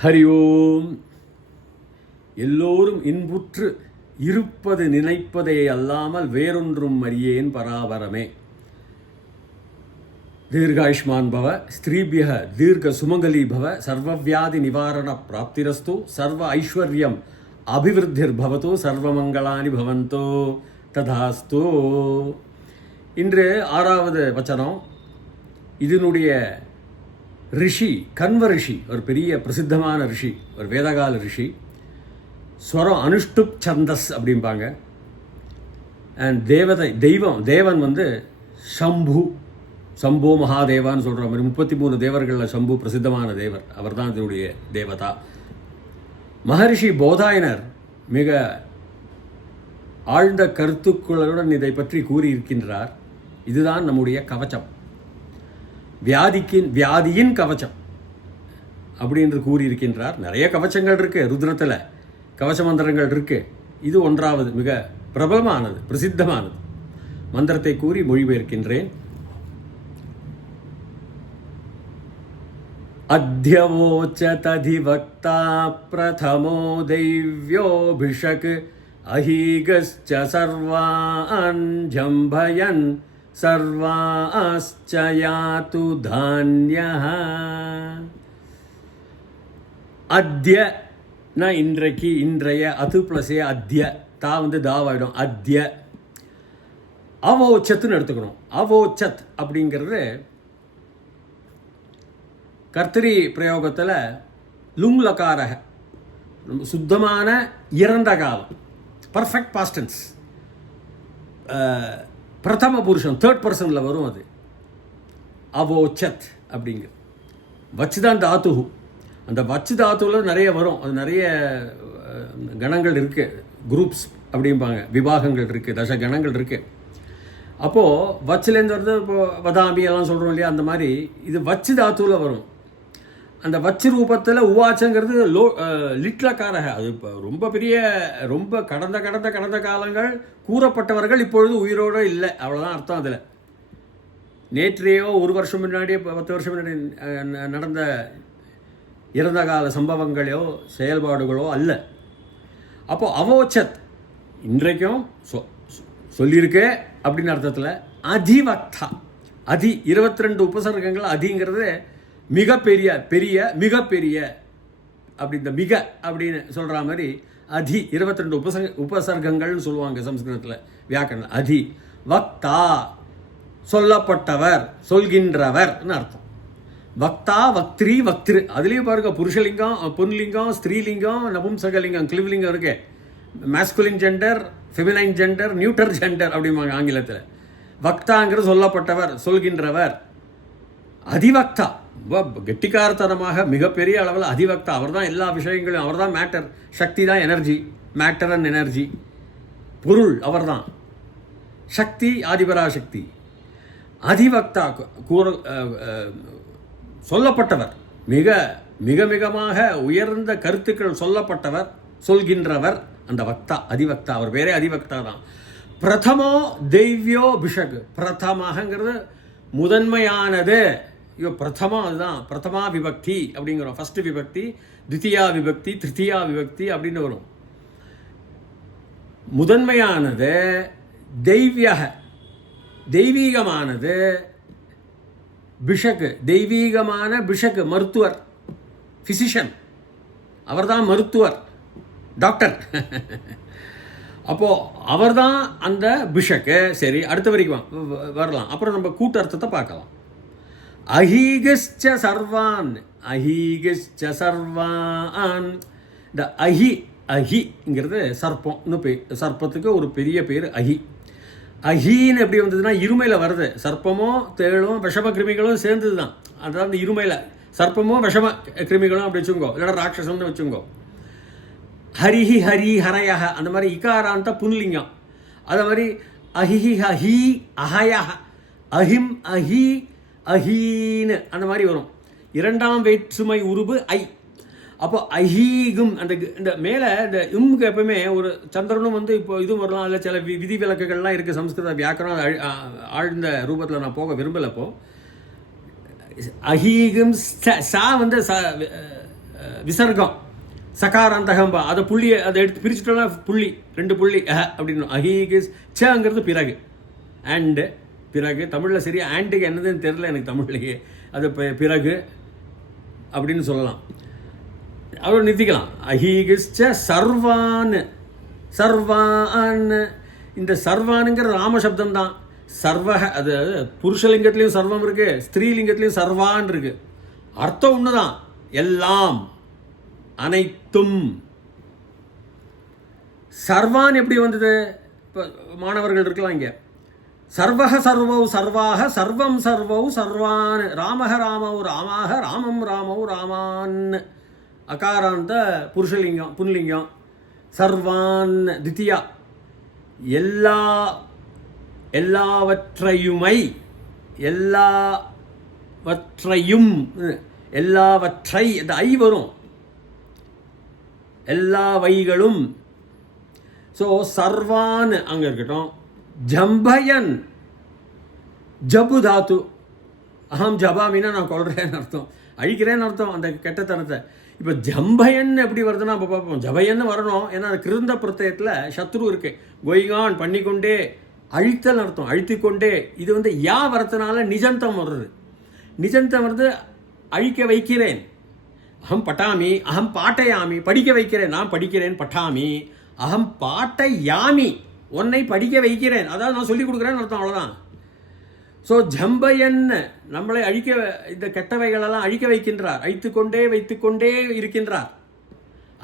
ஹரி ஓம். எல்லோரும் இன்புற்று இருப்பது நினைப்பதே அல்லாமல் வேறொன்றும் அறியேன் பராபரமே. தீர்காயுஷ்மான் பவ, ஸ்திரீபிய தீர்க்க சுமங்கலி பவ, சர்வவியாதி நிவாரண பிராப்திரஸ்து, சர்வ ஐஸ்வர்யம் அபிவிருத்திர் பவத்து, சர்வமங்களானி பவந்தோ ததாஸ்து. இன்று 6வது வச்சனம். இதனுடைய ரிஷி கன்வ ரிஷி, ஒரு பெரிய பிரசித்தமான ரிஷி, ஒரு வேதகால ரிஷி. ஸ்வரம் அனுஷ்டுப் சந்தஸ் அப்படிம்பாங்க. அண்ட் தேவன் வந்து சம்பு, சம்பு மகாதேவான்னு சொல்கிற மாதிரி 33 தேவர்களில் சம்பு பிரசித்தமான தேவர். அவர் தான் இதனுடைய தேவதா. மகரிஷி போதாயனர் மிக ஆழ்ந்த கருத்துக்களுடன் இதை பற்றி கூறியிருக்கின்றார். இதுதான் நம்முடைய கவச்சம், வியாதியின் கவச்சம் அப்படின்னு கூறியிருக்கின்றார். நிறைய கவச்சங்கள் இருக்கு, ருத்ரத்தில் கவச்ச மந்திரங்கள் இருக்கு. இது 1வது மிக பிரபலமானது, பிரசித்தமானது. மந்திரத்தை கூறி மொழிபெயர்க்கின்றேன். அத்யவோச்சததிவக்தா பிரதமோ தைவ்யோபிஷக் அஹீகஸ்ச சர்வான் ஜம்பயன் சர்வாஸ்ச யாது தான்யஹ. அத்ய ந இன்றைக்கு, இன்றைய, அது ப்ளஸே அத்ய, தா வந்து தாவாயிடும். அத்ய அவோச்சத்துன்னு எடுத்துக்கணும். அவோச்சத் அப்படிங்கிறது கர்த்தரி பிரயோகத்தில் லுங்லகாரக, சுத்தமான இறந்த காலம், பர்ஃபெக்ட் பாஸ்டன்ஸ், பிரதம புருஷன், 3rd பர்சனில் வரும். அது அவோச்சத் அப்படிங்கிற வச்சு தான் தாத்து. அந்த வச்சு தாத்துல நிறைய வரும். அது நிறைய கணங்கள் இருக்குது, குரூப்ஸ் அப்படிம்பாங்க, விபாகங்கள் இருக்குது, தச கணங்கள் இருக்குது. அப்போது வச்சுலேருந்து வருது. இப்போது வதாமி எல்லாம் சொல்கிறோம் இல்லையா, அந்த மாதிரி இது வச்சு தாத்துல வரும். அந்த வச்சு ரூபத்தில் உவாச்சங்கிறது லிட்லக்காரக. அது இப்போ ரொம்ப பெரிய, ரொம்ப கடந்த காலங்கள் கூறப்பட்டவர்கள் இப்பொழுது உயிரோடு இல்லை, அவ்வளோதான் அர்த்தம். அதில் நேற்றையோ 1 வருஷம் முன்னாடியோ 10 வருஷம் முன்னாடி நடந்த இறந்த கால சம்பவங்களோ செயல்பாடுகளோ அல்ல. அப்போது அவோச்சத் இன்றைக்கும் சொல்லியிருக்கே அப்படின்னு அர்த்தத்தில். அதிவக்தா, அதி 22 உபசர்க்கங்கள். அதிங்கிறது மிகப்பெரிய, மிகப்பெரிய அப்படி, இந்த மிக அப்படின்னு சொல்கிற மாதிரி அதி 22 உபசர்க்கங்கள்னு சொல்லுவாங்க சம்ஸ்கிருதத்தில், வியாக்கரணம். அதி வக்தா, சொல்லப்பட்டவர், சொல்கின்றவர்னு அர்த்தம். வக்தா, வக்திரி, வக்திரு. அதுலேயும் பாருங்க, புருஷலிங்கம், பொன்லிங்கம், ஸ்திரீலிங்கம், நபும்சகலிங்கம், கிளிவ்லிங்கம் இருக்கு. Masculine gender, feminine gender, நியூட்டர் gender அப்படிம்பாங்க ஆங்கிலத்தில். வக்தாங்கிறது சொல்லப்பட்டவர், சொல்கின்றவர். அதிவக்தா கெட்டிக்காரத்தனமாக மிகப்பெரிய அளவில் அதிவக்தா. அவர் தான் எல்லா விஷயங்களும், அவர் தான் மேட்டர். சக்தி தான் எனர்ஜி, மேட்டர் அண்ட் எனர்ஜி, பொருள் அவர் தான். சக்தி ஆதிபராசக்தி. அதிவக்தா சொல்லப்பட்டவர், மிக மிகமாக உயர்ந்த கருத்துக்கள் சொல்லப்பட்டவர், சொல்கின்றவர். அந்த வக்தா, அதிவக்தா. அவர் பேரே அதிவக்தா தான். பிரதமோ தெய்வியோ பிஷக். பிரதமங்கிறது முதன்மையானது. ஐயோ, பிரதமா, அதுதான் பிரதமா விபக்தி அப்படிங்கிறோம். ஃபர்ஸ்ட் விபக்தி, தித்தியா விபக்தி, திருத்தியா விபக்தி அப்படின்னு வரும். முதன்மையானது, தெய்வியக தெய்வீகமானது, பிஷக்கு தெய்வீகமான, பிஷக்கு மருத்துவர், ஃபிசிஷியன். அவர் தான் மருத்துவர், டாக்டர். அப்போது அவர் தான் அந்த பிஷக்கு. சரி, அடுத்த வரைக்கும் வரலாம். அப்புறம் நம்ம கூட்டர்த்தத்தை பார்க்கலாம். அஹீகஸ்ச சர்வான், அஹீகஸ்ச சர்வான். இந்த அஹிங்கிறது சர்ப்பம்னு பேர். சர்ப்பத்துக்கு ஒரு பெரிய பேர் அஹி. அஹீன்னு எப்படி வந்ததுன்னா இருமையில் வருது. சர்ப்பமும் தேளும் விஷம கிருமிகளும் சேர்ந்தது தான். அதாவது இருமையில் சர்ப்பமும் விஷம கிருமிகளும் அப்படி வச்சுங்கோ, இல்லைன்னா ராட்சசம்னு வச்சுங்கோ. ஹரிஹி, ஹரி, ஹரயஹ, அந்த மாதிரி இகாராந்த புன்லிங்கம். அதே மாதிரி அஹிஹி, அஹி, அஹயஹ, அஹிம், அஹி, அஹீன்னு அந்த மாதிரி வரும். 2ஆம் வேற்றுமை உருபு ஐ. அப்போ அஹீகும், அந்த இந்த மேலே இந்த இம்க்கு எப்பவுமே ஒரு சந்திரனும் வந்து இப்போ இதுவும் வரலாம். அதில் சில விதி விலக்குகள்லாம் இருக்குது சம்ஸ்கிருத வியாக்கரணம். ஆழ்ந்த ரூபத்தில் நான் போக விரும்பலை. இப்போ அஹீகும் சா வந்து விசர்க்கம் சகாராந்தகம்பா அதை புள்ளியை அதை எடுத்து பிரிச்சுட்டோம்னா புள்ளி 2 புள்ளி அப்படின்னு அஹீகிஸ் சங்கிறது பிறகு அண்டு பிறகு தமிழில் சரியா ஆண்டுக்கு என்னதுன்னு தெரியல எனக்கு தமிழ்லையே அது பிறகு அப்படின்னு சொல்லலாம். அவ்வளோ நிறுத்திக்கலாம். அஹீகிஸ்ச சர்வான் சர்வான் இந்த சர்வானுங்கிற ராமசப்தம் தான். சர்வக அது புருஷலிங்கத்திலையும் சர்வம் இருக்கு, ஸ்திரீலிங்கத்திலையும் சர்வான் இருக்கு. அர்த்தம் ஒன்று தான், எல்லாம் அனைத்தும். சர்வான் எப்படி வந்தது? இப்போ மாணவர்கள் இருக்கலாம் இங்கே. சர்வக சர்வௌ சர்வாக சர்வம் சர்வௌ சர்வான் ராமக ராமௌ ராமாக ராமம் ராமௌ ராமான் அகாராந்த புருஷலிங்கம் புன்லிங்கம். சர்வான் தித்தியா எல்லாவற்றையுமை எல்லாவற்றையும் எல்லாவற்றை இந்த ஐ வரும் எல்லாவைகளும். ஸோ சர்வான் அங்கே இருக்கட்டும். ஜம்பயன் ஜபு தாத்து அகம் ஜபாமின்னா நான் கொள்றேன்னு அர்த்தம், அழிக்கிறேன்னு அர்த்தம் அந்த கெட்டத்தனத்தை. இப்போ ஜம்பயன் எப்படி வருதுன்னா இப்போ பார்ப்போம். ஜபயன்னு வரணும், ஏன்னா அது கிருந்த பிரத்யத்தில் சத்ரு இருக்கு. கொய்கான் பண்ணிக்கொண்டே அழித்தல் அர்த்தம், அழித்துக்கொண்டே. இது வந்து யா வரத்தினால நிஜந்தம் வருது. நிஜந்தம் வருது அழிக்க வைக்கிறேன். அகம் பட்டாமி அகம் பாட்டையாமி படிக்க வைக்கிறேன், நான் படிக்கிறேன். பட்டாமி அகம் பாட்டையாமி உன்னை படிக்க வைக்கிறேன், அதாவது நான் சொல்லிக் கொடுக்குறேன்னு அர்த்தம், அவ்வளோதான். ஸோ ஜம்பயன் நம்மளை அழிக்க இந்த கெட்டவைகளெல்லாம் அழிக்க வைக்கின்றார். அழித்துக்கொண்டே வைத்துக்கொண்டே இருக்கின்றார்,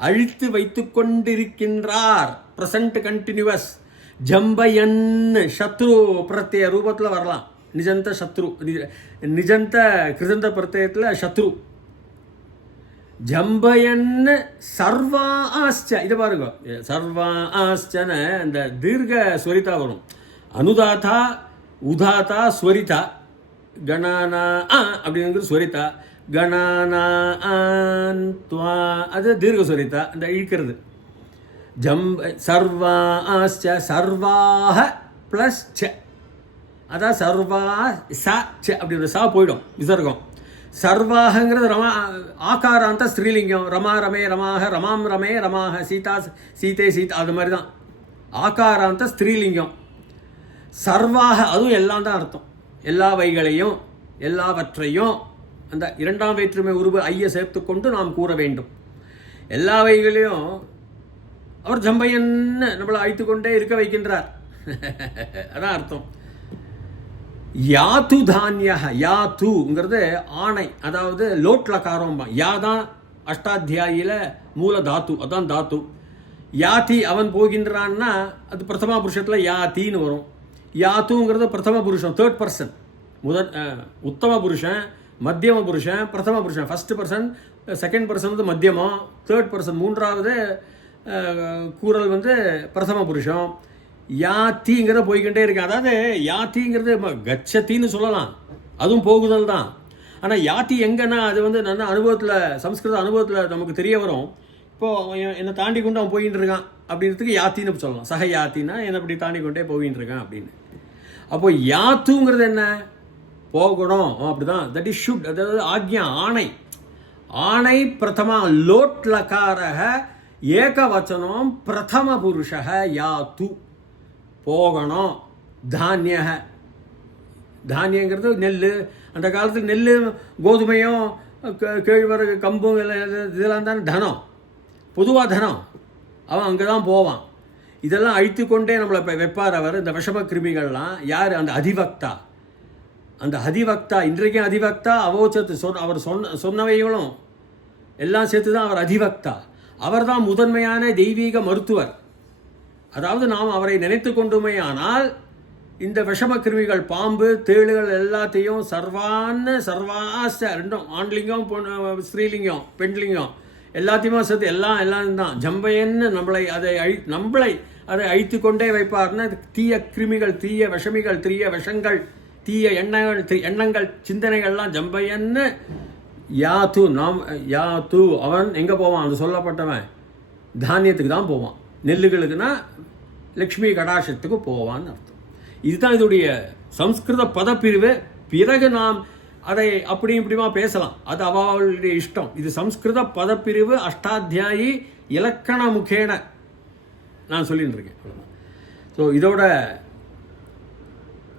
அழித்து வைத்துக்கொண்டிருக்கின்றார். Present continuous. ஜம்பயன் சத்ரு பிரத்ய ரூபத்தில் வரலாம். நிஜந்த சத்ரு, நிஜந்த கிருதந்த பிரத்யத்தில் சத்ரு. ஜம்பயன் சர்வா ஆஸ்ச, இதை பாருங்க, சர்வா ஆஸ்சன இந்த தீர்க்க ஸ்வரிதா வரும். அனுதாத்தா உதாத்தா ஸ்வரிதா. கணானா அப்படிங்கிறது ஸ்வரிதா. கணானா துவா அது தீர்க்க ஸ்வரிதா, இந்த இழுக்கிறது. சர்வா ஆஸ்ச சர்வாக ப்ளஸ் ச, அதான் சர்வா ச ச அப்படி சா போயிடும் விசர்க்கம். சர்வாகங்கிறது ரமா ஆகாராந்த ஸ்ரீலிங்கம். ரமா ரமே ரமாக ரமாம் ரமே ரமாக சீதா சீதே சீதா, அது மாதிரி தான் ஆகாராந்த ஸ்திரீலிங்கம். சர்வாக அதுவும் எல்லாம் தான் அர்த்தம், எல்லா வைகளையும் எல்லாவற்றையும். அந்த இரண்டாம் வேற்றுமை உருவு ஐய சேர்த்து கொண்டு நாம் கூற வேண்டும். எல்லா வைகளையும் அவர் ஜம்பையன்னு நம்மளை அழைத்து கொண்டே இருக்க வைக்கின்றார். அதான் அர்த்தம். யாத்து தானியா, யாத்துங்கிறது ஆணை, அதாவது லோட்லகாரம். யா தான் அஷ்டாத்தியாயில மூல தாத்து, அதான் தாத்து. யாத்தி அவன் போகின்றான்னா அது பிரதமா புருஷத்தில் யாத்தின்னு வரும். யாத்துங்கிறது பிரதம புருஷன், தேர்ட் பர்சன். உத்தம புருஷன், மத்தியம புருஷன், பிரதம புருஷன். ஃபர்ஸ்ட் பர்சன், செகண்ட் பர்சன் வந்து மத்தியமம், தேர்ட் பர்சன் மூன்றாவது கூறல் வந்து பிரதம புருஷம். யாத்திங்கிறத போய்கிட்டே இருக்கு. அதாவது யாத்திங்கிறது கச்சத்தின்னு சொல்லலாம், அதுவும் போகுதல் தான். ஆனால் யாத்தி எங்கன்னா அது வந்து நல்ல அனுபவத்தில், சம்ஸ்கிருத அனுபவத்தில் நமக்கு தெரிய வரும். இப்போது என்னை தாண்டி கொண்டு அவன் போயின்னு இருக்கான் அப்படின்றதுக்கு யாத்தின்னு சொல்லலாம். சக யாத்தின்னா என்னை அப்படி தாண்டி கொண்டே போயின்னு இருக்கான் அப்படின்னு. அப்போ யாத்துங்கிறது என்ன? போகணும், அப்படிதான். தட் இஸ் ஷுட், அதாவது ஆக்ஞா, ஆணை. ஆணை பிரதமா லோட் லகாரக ஏகவச்சனம் பிரதம புருஷக யாத்து, போகணும். தானிய, தானியங்கிறது நெல். அந்த காலத்தில் நெல் கோதுமையும் கேழ்வரகு கம்பும் இதெல்லாம் தான் தனம், பொதுவாக தனம். அவன் அங்கே தான் போவான். இதெல்லாம் அழித்து கொண்டே நம்மளை வைப்பார் அவர். இந்த விஷம கிருமிகள்லாம் யார்? அந்த அதிபக்தா. அந்த அதிபக்தா இன்றைக்கும் அதிபக்தா. அவோச்சத்து அவர் சொன்னவைகளும் எல்லாம் சேர்த்து தான் அவர் அதிபக்தா. அவர் தான் முதன்மையான தெய்வீக மருத்துவர். அதாவது நாம் அவரை நினைத்து கொண்டுமே ஆனால் இந்த விஷம கிருமிகள், பாம்பு, தேளுகள் எல்லாத்தையும் சர்வான்னு சர்வாச, ரெண்டும் ஆண்லிங்கம் ஸ்ரீலிங்கம் பெண்லிங்கம் எல்லாத்தையுமே சேர்த்து எல்லாம் தான். ஜம்பையன்னு நம்மளை அதை அழித்து கொண்டே வைப்பார்னா தீய கிருமிகள், தீய விஷமிகள், தீய விஷங்கள், தீய எண்ணங்கள் சிந்தனைகள்லாம் ஜம்பையன்னு யாத்து. யாத்து அவன் எங்கே போவான்? அது சொல்லப்பட்டவன் தானியத்துக்கு தான் போவான். நெல்லுகளுக்குன்னா லக்ஷ்மி கடாசத்துக்கு போவான்னு அர்த்தம். இதுதான் இதோடைய சம்ஸ்கிருத பதப்பிரிவு. பிறகு நாம் அதை அப்படி இப்படிமா பேசலாம், அது அவளுடைய இஷ்டம். இது சம்ஸ்கிருத பதப்பிரிவு அஷ்டாத்தியாயி இலக்கண முகேன நான் சொல்லிட்டு இருக்கேன். ஸோ இதோட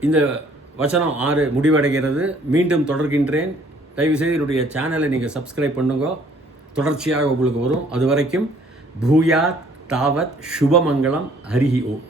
இந்த வசனம் 6 முடிவடைகிறது. மீண்டும் தொடர்கின்றேன். தயவுசெய்து என்னுடைய சேனலை நீங்கள் சப்ஸ்கிரைப் பண்ணுங்க, தொடர்ச்சியாக உங்களுக்கு வரும். அது வரைக்கும் பூயாத் தாவத் சுபமங்கலம். ஹரிஹி ஓம்.